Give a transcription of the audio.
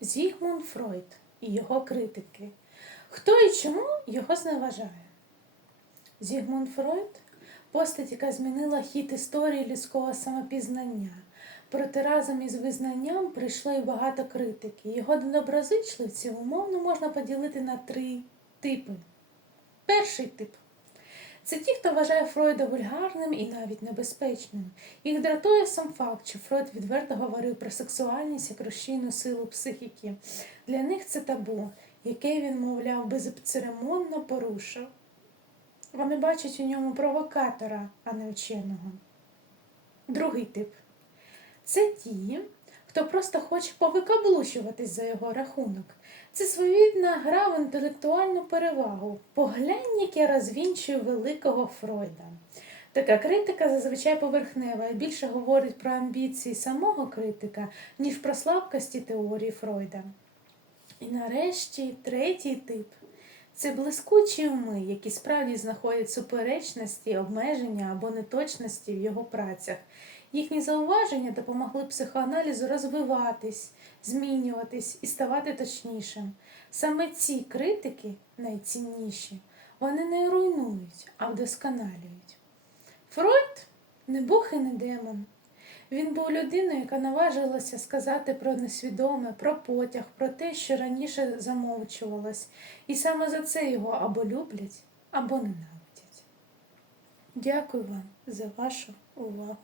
Зігмунд Фройд і його критики. Хто і чому його зневажає? Зігмунд Фройд постать, яка змінила хід історії людського самопізнання. Проте разом із визнанням прийшло і багато критики. Його доброзичливців умовно можна поділити на три типи. Перший тип це ті, хто вважає Фройда вульгарним і навіть небезпечним. Їх дратує сам факт, що Фройд відверто говорив про сексуальність як рушійну силу психіки. Для них це табу, яке він, мовляв, безцеремонно порушив. Вони бачать у ньому провокатора, а не вченого. Другий тип це ті, хто просто хоче повикаблучуватись за його рахунок. Це своєрідна гра в інтелектуальну перевагу. Поглянь, яке розвінчує великого Фройда. Така критика зазвичай поверхнева і більше говорить про амбіції самого критика, ніж про слабкості теорії Фройда. І нарешті третій тип це блискучі уми, які справді знаходять суперечності, обмеження або неточності в його працях. Їхні зауваження допомогли психоаналізу розвиватись, змінюватись і ставати точнішим. Саме ці критики найцінніші. Вони не руйнують, а вдосконалюють. Фройд не Бог і не демон. Він був людиною, яка наважилася сказати про несвідоме, про потяг, про те, що раніше замовчувалось, і саме за це його або люблять, або ненавидять. Дякую вам за вашу увагу.